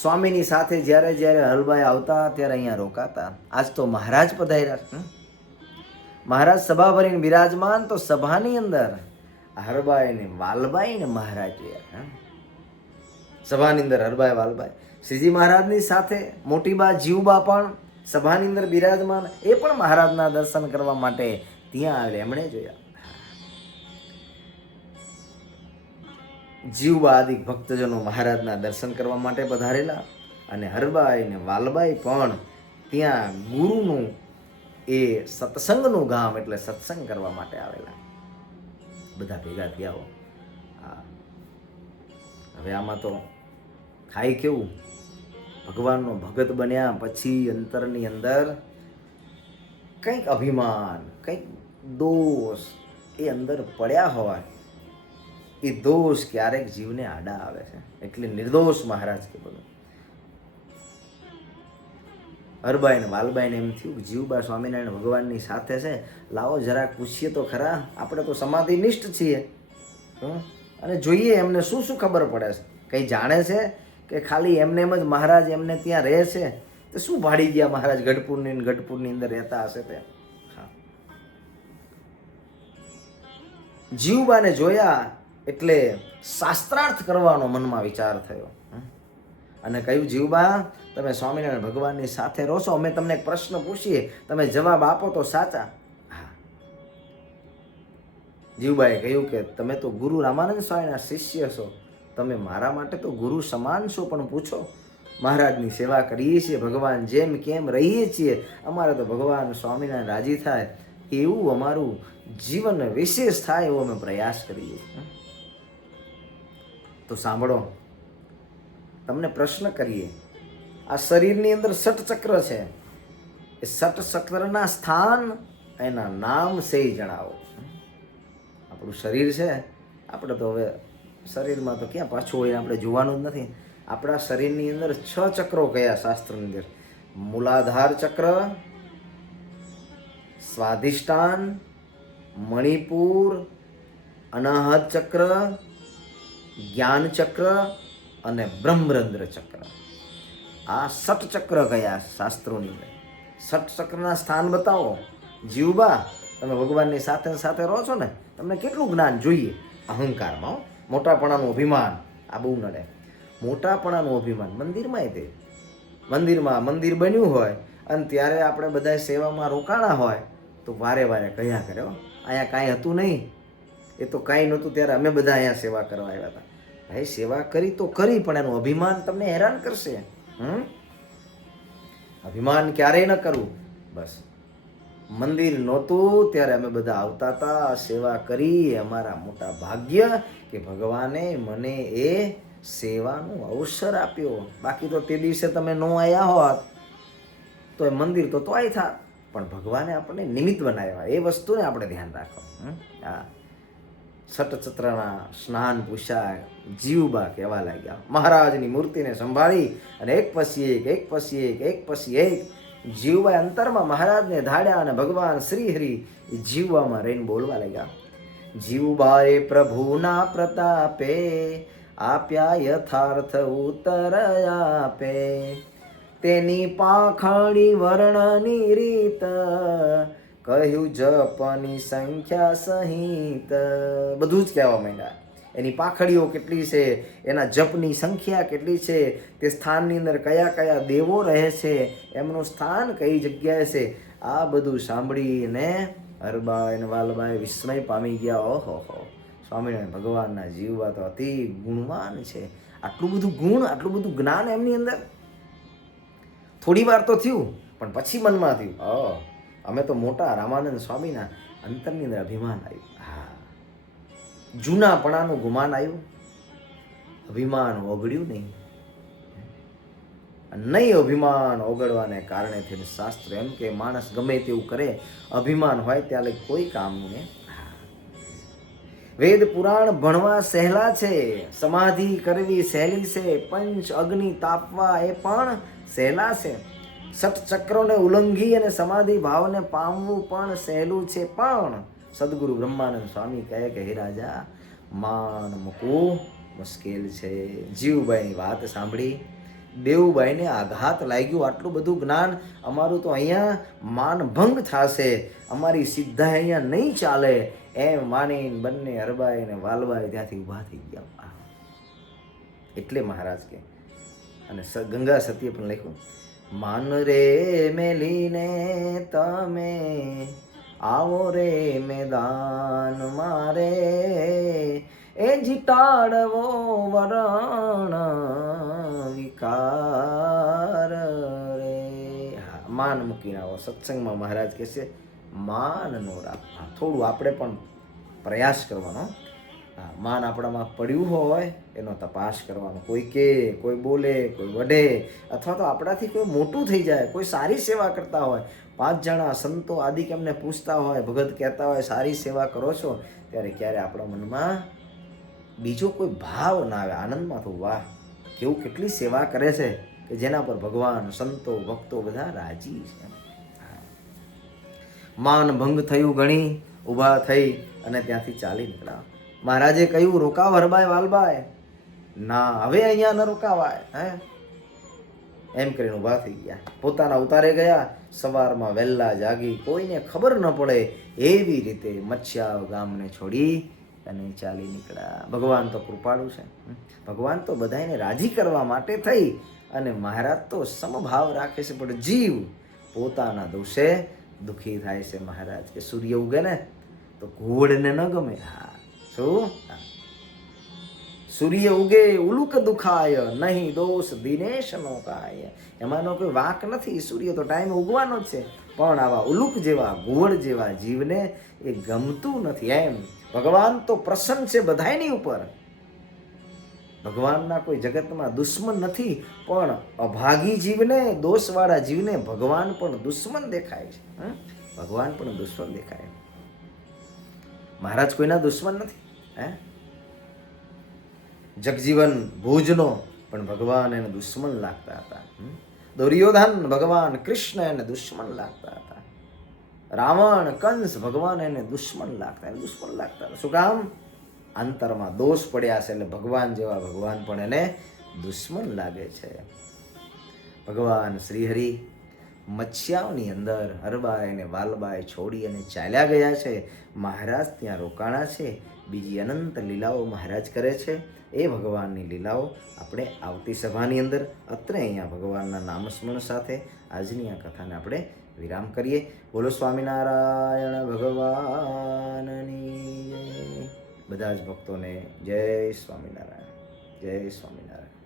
સ્વામીની સાથે જ્યારે જ્યારે હલબાઈ આવતા ત્યારે અહીંયા રોકાતા. આજ તો મહારાજ પધાર્યા. મહારાજ સભા ભરીને બિરાજમાન, તો સભાની અંદર હરબાઈ ને વાલબાઈ ને મહારાજ જોયા. સભાની અંદર હરબાઈ, વાલબાઈ, શ્રીજી મહારાજની સાથે મોટીબા, જીવબા પણ સભાની અંદર બિરાજમાન. એ પણ મહારાજના દર્શન કરવા માટે ત્યાં આવેલા, એમણે જોયા. જીવબા આદિ ભક્તજનો મહારાજના દર્શન કરવા માટે પધારેલા, અને હરબાઈ ને વાલબાઈ પણ ત્યાં ગુરુનું એ સત્સંગનું ગામ એટલે સત્સંગ કરવા માટે આવેલા. બધા ભેગા થયા. હવે આમાં તો થાય કેવું, ભગવાનનો ભગત બન્યા પછી અંતરની અંદર કંઈક અભિમાન, કંઈક દોષ એ અંદર પડ્યા હોય, એ દોષ ક્યારેક જીવને આડા આવે છે. એટલે નિર્દોષ મહારાજ કે બોલો. હરબાઈ ને વાલબાઈને એમ થયું કે જીવબા સ્વામિનારાયણ ભગવાનની સાથે છે, લાવો જરાક પૂછીએ તો ખરા, આપણે તો સમાધિનિષ્ઠ છીએ, અને જોઈએ એમને શું શું ખબર પડે છે, કંઈ જાણે છે કે ખાલી એમને એમ જ મહારાજ એમને ત્યાં રહે છે, તો શું ભાડી ગયા મહારાજ ગઢપુરની અંદર રહેતા હશે તે. જીવબાને જોયા એટલે શાસ્ત્રાર્થ કરવાનો મનમાં વિચાર થયો, અને કહ્યું, જીવબા તમે સ્વામિનારાયણ ભગવાનની સાથે રહો છો, અમે તમને એક પ્રશ્ન પૂછીએ, તમે જવાબ આપો તો સાચા. જીવબાએ કહ્યું કે તમે તો ગુરુ રામાનંદ સ્વામીના શિષ્ય છો, તમે મારા માટે તો ગુરુ સમાન છો, પણ પૂછો, મહારાજની સેવા કરીએ છીએ, ભગવાન જેમ કેમ રહીએ છીએ, અમારે તો ભગવાન સ્વામિનારાયણ રાજી થાય એવું અમારું જીવન વિશેષ થાય એવો અમે પ્રયાસ કરીએ. તો સાંભળો, તમને પ્રશ્ન કરીએ, આ શરીરની અંદર ષટચક્ર છે. એ ષટચક્રના સ્થાન એના નામ સે જણાવો. આપણું શરીર છે, આપણે તો હવે શરીરમાં તો ક્યાં પાછું હોય, આપણે જોવાનું જ નથી. આપણા શરીરની અંદર 6 ચક્રો કયા શાસ્ત્રની અંદર? મૂલાધાર ચક્ર, સ્વાધિષ્ઠાન, મણિપુર, અનાહત ચક્ર, જ્ઞાન ચક્ર અને બ્રહ્મરંધ્ર ચક્ર. આ ષટચક્ર કયા શાસ્ત્રોની અંદર? ષટચક્રના સ્થાન બતાવો. જીવબા, તમે ભગવાનની સાથે સાથે રહો છો ને, તમને કેટલું જ્ઞાન જોઈએ? અહંકારમાં મોટાપણાનું અભિમાન આ બહુ નડે. મોટાપણાનું અભિમાન મંદિરમાં તે મંદિર બન્યું હોય અને ત્યારે આપણે બધા સેવામાં રોકાણા હોય તો વારે વારે કહ્યા કરે, અહીંયા કાંઈ હતું નહીં, એ તો કાંઈ નહોતું, ત્યારે અમે બધા અહીંયા સેવા કરવા આવ્યા હતા. ભાઈ સેવા કરી તો કરી, પણ એનું અભિમાન તમને હેરાન કરશે. અભિમાન ક્યારેય ન કરવું. બસ મંદિર નહોતું ત્યારે અમે બધા આવતા હતા, સેવા કરી, અમારા મોટા ભાગ્ય કે ભગવાને મને એ સેવાનો અવસર આપ્યો. બાકી તો તે દિવસે તમે ન આવ્યા હોત તો એ મંદિર તો તોય થાત, પણ ભગવાને આપણને નિમિત્ત બનાવ્યા. એ વસ્તુને આપણે ધ્યાન રાખો. હા, ષટચક્રના સ્નાન પૂછાય. જીવબા કહેવા લાગ્યા, મહારાજની મૂર્તિને સંભાળી અને એક પછી એક જીવબાએ અંતરમાં મહારાજને ધાડ્યા અને ભગવાન શ્રી હરિ જીવવામાં રહીને બોલવા લાગ્યા. જીવબાએ પ્રભુના પ્રતાપે આપ્યા યથાર્થ ઉત્તર આપે, તેની પાંખડી વર્ણની રીત, કહ્યું જપની સંખ્યા સહિત. બધું જ કહેવા માંડ્યા. એની પાંખડીઓ કેટલી છે, એના જપની સંખ્યા કેટલી છે, તે સ્થાનની અંદર કયા કયા દેવો રહે છે, એમનું સ્થાન કઈ જગ્યાએ છે, આ બધું સાંભળીને હરબાઈ અને વાલબાઈ વિસ્મય પામી ગયા. ઓહો, સ્વામિનારાયણ ભગવાનના જીવવા તો અતિ ગુણવાન છે. આટલું બધું ગુણ, આટલું બધું જ્ઞાન એમની અંદર. થોડી વાર તો થયું, પણ પછી મનમાં થયું, અમે તો મોટા રામાનંદ સ્વામીના અંતરની અંદર અભિમાન આવ્યું. જૂનાપણાનું ગુમાન આવ્યું, અભિમાન ઓગળ્યું નહીં. અભિમાન ઓગળવાને કારણે થઈને શાસ્ત્ર એમ કે માણસ ગમે તેવું કરે, અભિમાન હોય ત્યારે કોઈ કામનું નહીં. વેદ પુરાણ ભણવા સહેલા છે, સમાધિ કરવી સહેલી છે, પંચ અગ્નિ તાપવા એ પણ સહેલા છે, ષટચક્રોને ઉલ્લંઘી અને સમાધિ ભાવને પામવું પણ સહેલું છે. પણ સદગુરુ બ્રહ્માનંદ સ્વામી કહે કે હે રાજા, માન મૂકવું મુશ્કેલ છે. જીવબાઈની વાત સાંભળી દેવુબાઈને આઘાત લાગ્યું. આટલું બધું જ્ઞાન, અમારું તો અહીંયા માનભંગ થશે, અમારી સિદ્ધા અહીંયા નહીં ચાલે, એમ માનીને બંને હરબાઈ અને વાલબાઈ ત્યાંથી ઊભા થઈ ગયા. એટલે મહારાજ કે, અને ગંગા સતીએ પણ લખ્યું, માન રે મેલીને તમે આવો રે મેદાન મારે, એ જીટાડવો વરણ વિકાર રે. માન મૂકીને આવો. સત્સંગમાં મહારાજ કહે છે માન નો રાખવા. થોડું આપણે પણ પ્રયાસ કરવાનો. માન આપણામાં પડ્યું હોય એનો તપાસ કરવાનો. કોઈ કે, કોઈ બોલે, કોઈ વઢે, અથવા તો આપણાથી કોઈ મોટું થઈ જાય, કોઈ સારી સેવા કરતા હોય, 5 જણા સંતો આદિ કેમને પૂછતા હોય, ભગત કહેતા હોય સારી સેવા કરો છો, ત્યારે ક્યારે આપણા મનમાં બીજો કોઈ ભાવ ના આવે, આનંદમાં તો વાહ કેવું કેટલી સેવા કરે છે કે જેના પર ભગવાન, સંતો, ભક્તો બધા રાજી છે. માન ભંગ થયું ગણી ઊભા થઈ અને ત્યાંથી ચાલી નીકળ્યા. મહારાજે કહ્યું, રોકાવ હરબાઈ વાલબાઈ. ના, હવે અહીંયા ન રોકાવાય. એમ કરીને ઊભા થઈ ગયા, પોતાના ઉતારે ગયા. સવારમાં વહેલા જાગી, કોઈને ખબર ન પડે એવી રીતે મચ્છાવ ગામને છોડી અને ચાલી નીકળ્યા. ભગવાન તો કૃપાળુ છે. ભગવાન તો બધાને રાજી કરવા માટે થઈ અને મહારાજ તો સમભાવ રાખે છે, પણ જીવ પોતાના દોષે દુઃખી થાય છે. મહારાજ કે સૂર્ય ઉગે ને તો ઘોડને ન ગમે. શું? સૂર્ય ઉગે ઉલુક દુખાય, નહીં દોષ દિનેશ નો કાય. એમાંનો કોઈ વાંક નથી. સૂર્ય તો ટાઈમ ઉગવાનો જ છે, પણ આવા ઉલુક જેવા, ઘુવડ જેવા જીવને એ ગમતું નથી. એમ ભગવાન તો પ્રસન્ન છે બધાયની ઉપર. ભગવાનના કોઈ જગતમાં દુશ્મન નથી, પણ અભાગી જીવને, દોષવાળા જીવને ભગવાન પણ દુશ્મન દેખાય છે. ભગવાન પણ દુશ્મન દેખાય. મહારાજ કોઈના દુશ્મન નથી. જગજીવન ભુજનો પણ ભગવાન એને દુશ્મન લાગતા હતા. દુર્યોધન ભગવાન કૃષ્ણ એને દુશ્મન લાગતા હતા. રાવણ કંસ ભગવાન એને દુશ્મન લાગતા હતા. શું કામ? અંતરમાં દોષ પડ્યા છે, એટલે ભગવાન જેવા ભગવાન પણ એને દુશ્મન લાગે છે. ભગવાન શ્રીહરિ મત્સ્યાઓની અંદર હરબાઈ ને વાલબાઈ છોડી અને ચાલ્યા ગયા છે. મહારાજ ત્યાં રોકાણા છે. બીજી અનંત લીલાઓ મહારાજ કરે છે. એ ભગવાનની લીલાઓ આપણે આવતી સભાની અંદર અત્રે અહીંયા ભગવાનના નામસ્મરણ સાથે આજની આ કથાને આપણે વિરામ કરીએ. બોલો સ્વામિનારાયણ ભગવાનની જય. બધા જ ભક્તોને જય સ્વામિનારાયણ, જય સ્વામિનારાયણ.